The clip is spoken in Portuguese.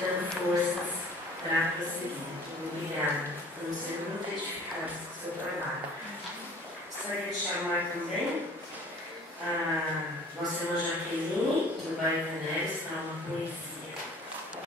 dando forças para prosseguir. Obrigada. Estamos sendo muito edificados com o seu trabalho. Gostaria de chamar também a nossa irmã Jaqueline, do bairro Neves, para uma poesia.